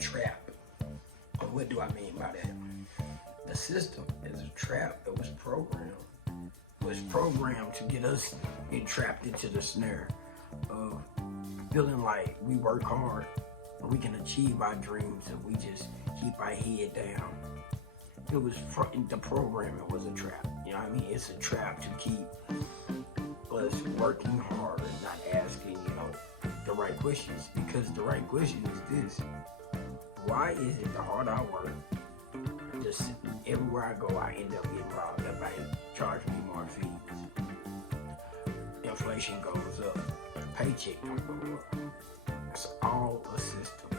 trap. What do I mean by that? The system is a trap that was programmed. It was programmed to get us entrapped into the snare of feeling like we work hard and we can achieve our dreams if we just keep our head down. It was the programming was a trap. You know what I mean? It's a trap to keep us working hard and not asking, the right questions. Because the right question is this: why is it the harder I work, just everywhere I go, I end up getting robbed? The bank charge me more fees. Inflation goes up. Paycheck don't go up. It's all a system.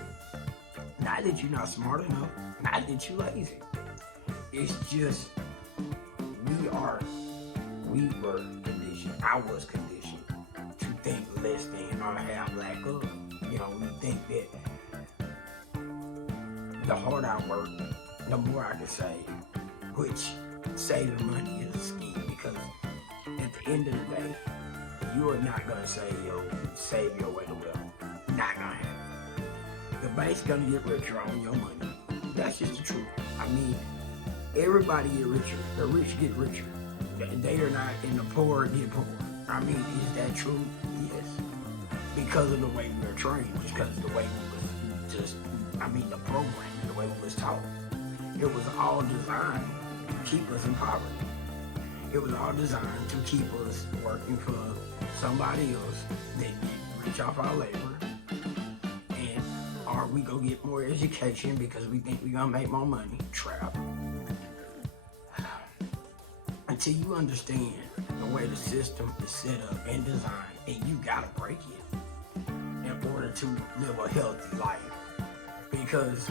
Not that you're not smart enough. Not that you're lazy. It's just we were conditioned. I was conditioned to think less than or have lack of. We think that the harder I work, the more I can save, which saving money is a scheme, because at the end of the day, you are not gonna save your way to wealth. Not gonna happen. The bank's gonna get richer on your money. That's just the truth. I mean, everybody get richer. The rich get richer. They are not, and the poor get poorer. I mean, is that true? Yes. Because of the way we were trained, because of the way we was the programming, the way we was taught. It was all designed to keep us in poverty. It was all designed to keep us working for somebody else that get rich off our labor. Or we go get more education because we think we're gonna make more money. Trap. Until you understand the way the system is set up and designed, and you gotta break it in order to live a healthy life. Because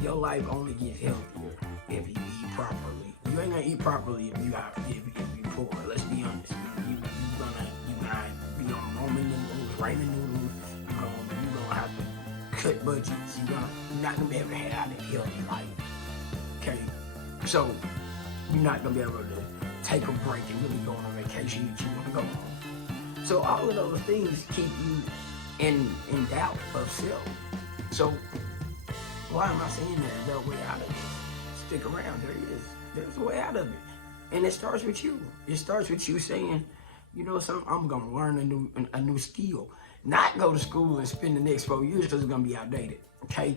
your life only gets healthier if you eat properly. You ain't gonna eat properly if you poor. Let's be honest. You gonna be on ramen noodles, You're gonna have to cut budgets. You're not gonna be able to have a healthy life. Okay, so you're not gonna be able to take a break and really go on a vacation that you want to go on. So all of those things keep you in doubt of self. So why am I saying that? There's a way out of it. Stick around. There's a way out of it, and it starts with you. It starts with you saying, something. I'm gonna learn a new skill. Not go to school and spend the next 4 years because it's gonna be outdated. Okay,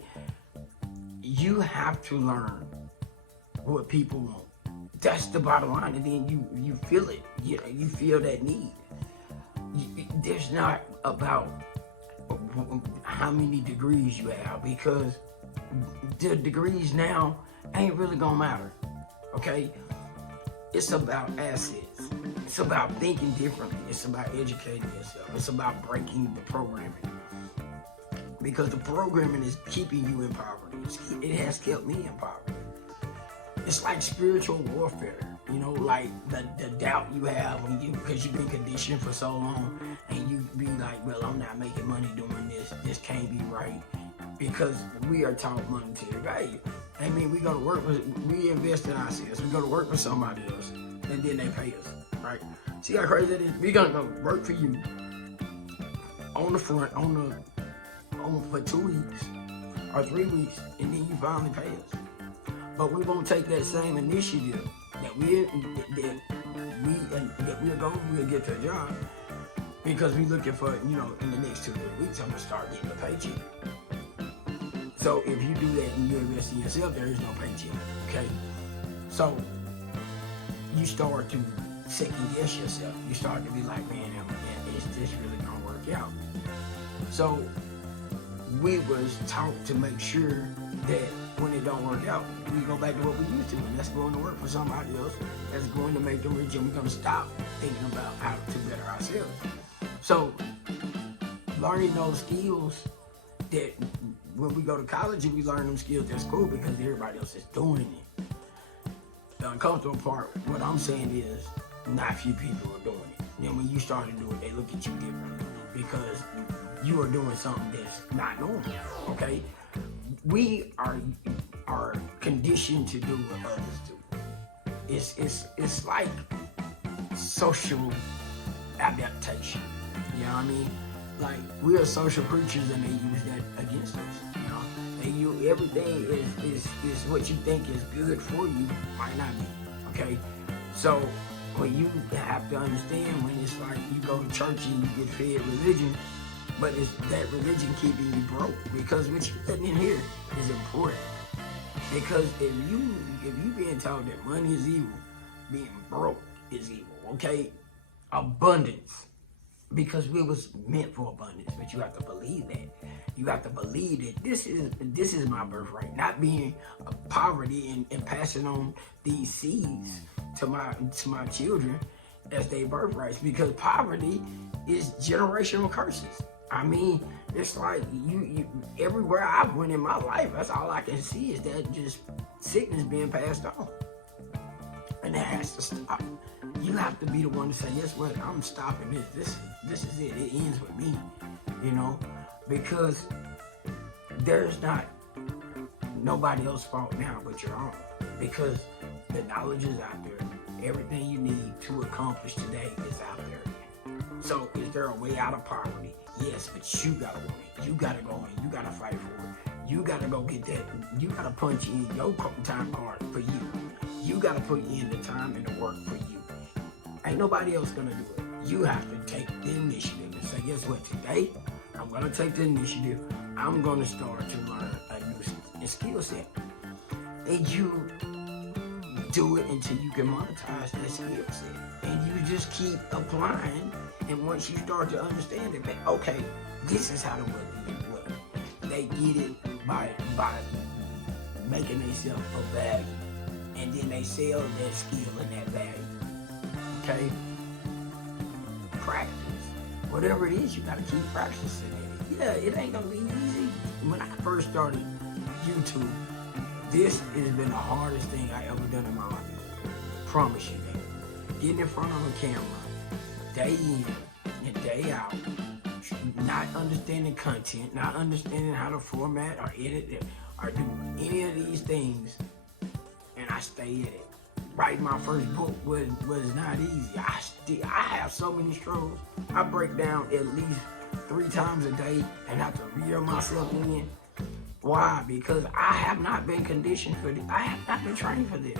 you have to learn what people want. That's the bottom line, and then you feel it. You feel that need. There's not about how many degrees you have, because the degrees now ain't really gonna matter. Okay, it's about assets. It's about thinking differently. It's about educating yourself. It's about breaking the programming, because the programming is keeping you in poverty. It has kept me in poverty. It's like spiritual warfare, like the doubt you have because you've been conditioned for so long, and you be like, well, I'm not making money doing this. This can't be right, because we are taught monetary value. I mean, we invest in ourselves. We go to work for somebody else, and then they pay us, right? See how crazy that is? We're gonna go work for you on the front, for 2 weeks or 3 weeks, and then you finally pay us. But we won't take that same initiative that we'll get to a job, because we're looking for, in the next 2 to 3 weeks, I'm gonna start getting a paycheck. So if you do that and you invest in yourself, there is no paycheck. Okay, so you start to second guess yourself. You start to be like, man, is this really gonna work out? So we was taught to make sure that when it don't work out, we go back to what we used to, and that's going to work for somebody else. That's going to make them rich, and we're going to stop thinking about how to better ourselves. So learning those skills, that when we go to college and we learn them skills, that's cool, because everybody else is doing it. The uncomfortable part, what I'm saying is, not few people are doing it. Then when you start to do it, they look at you differently, because you are doing something that's not normal. Okay, we are conditioned to do what others do. It's like social adaptation. You know what I mean? like we are social creatures, and they use that against us. You know, everything is what you think is good for you might not be. Okay, so when you have to understand when it's like you go to church and you get fed religion, but it's that religion keeping you broke, because what you're putting in here is important. Because if you being told that money is evil, being broke is evil. Okay, abundance, because we was meant for abundance, but you have to believe that. You have to believe that this is my birthright, not being poverty and passing on these seeds to my children as their birthrights, because poverty is generational curses. I mean, it's like you everywhere I've went in my life, that's all I can see is that just sickness being passed on. And that has to stop. You have to be the one to say, yes, what, I'm stopping this. This is it. It ends with me. You know, because there's not nobody else's fault now but your own. Because the knowledge is out there. Everything you need to accomplish today is out there. So is there a way out of poverty? Yes, but you gotta want it. You gotta go in. You gotta fight for it. You gotta go get that. You gotta punch in your time card for you. You gotta put in the time and the work for you. Ain't nobody else gonna do it. You have to take the initiative and say, guess what? Today, I'm gonna take the initiative. I'm gonna start to learn a new skill set. And you do it until you can monetize that skill set. And you just keep applying. And once you start to understand it, okay, this is how the work is. They get it by making themselves of value. And then they sell that skill and that value. Okay? Practice. Whatever it is, you gotta keep practicing it. Yeah, it ain't gonna be easy. When I first started YouTube, this has been the hardest thing I ever done in my life. Promise you that. Getting in front of a camera, day in and day out, not understanding content, not understanding how to format or edit it, or do any of these things, and I stay at it. Writing my first book was not easy. I have so many struggles. I break down at least 3 times a day and have to reel myself in. Why? Because I have not been conditioned for this. I have not been trained for this.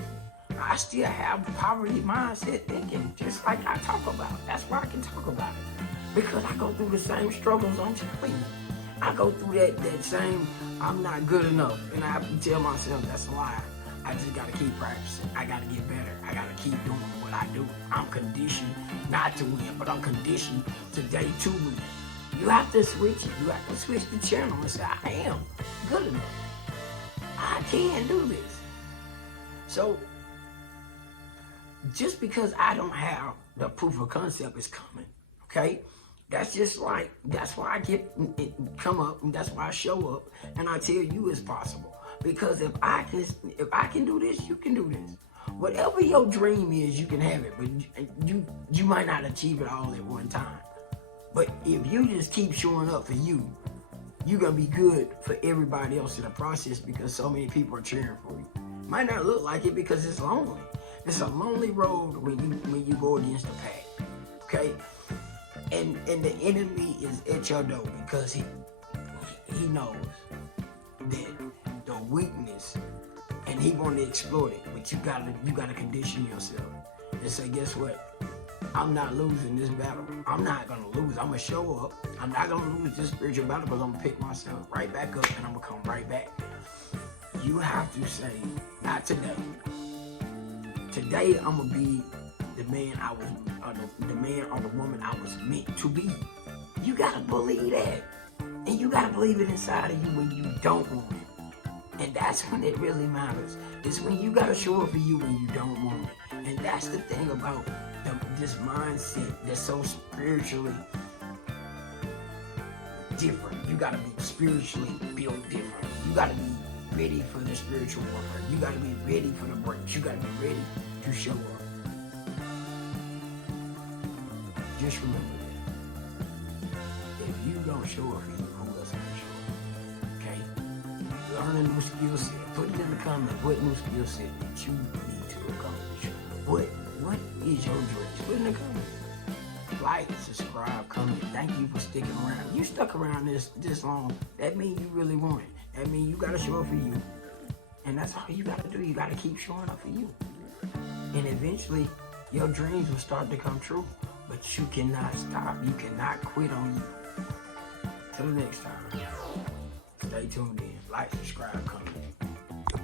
I still have poverty mindset thinking, just like I talk about. That's why I can talk about it. Because I go through the same struggles on screen. I go through that same, I'm not good enough. And I have to tell myself, that's a lie. I just gotta keep practicing. I gotta get better. I gotta keep doing what I do. I'm conditioned not to win, but I'm conditioned today to win. You have to switch it. You have to switch the channel and say, I am good enough. I can do this. So, just because I don't have the proof of concept is coming, okay? That's just like, that's why I come up, and that's why I show up, and I tell you it's possible. Because if I can do this, you can do this. Whatever your dream is, you can have it, but you might not achieve it all at one time. But if you just keep showing up for you, you're gonna be good for everybody else in the process, because so many people are cheering for you. Might not look like it because it's lonely. It's a lonely road when you go against the pack, okay? And the enemy is at your door because he knows that the weakness, and he want to exploit it. But you gotta condition yourself and say, guess what? I'm not losing this battle. I'm not gonna lose. I'm gonna show up. I'm not gonna lose this spiritual battle, but I'm gonna pick myself right back up and I'm gonna come right back. You have to say, not today. Today I'm gonna be the man I was, the man or the woman I was meant to be. You gotta believe that, and you gotta believe it inside of you when you don't want it. And that's when it really matters. It's when you gotta show up for you when you don't want it. And that's the thing about this mindset that's so spiritually different. You gotta be spiritually built different. You gotta be ready for the spiritual warfare. You gotta be ready for the breaks. You gotta be ready to show up. Just remember that. If you don't show up for you, who else gonna show up? Okay? Learn a new skill set. Put it in the comments. What new skill set that you need to accomplish? What is your dream? Put it in the comments. like, subscribe, comment. Thank you for sticking around. You stuck around this long. That means you really want it. That means you gotta show up for you. And that's all you gotta do. You gotta keep showing up for you. And eventually, your dreams will start to come true. But you cannot stop. You cannot quit on you. Till the next time. Stay tuned in. Like, subscribe, comment.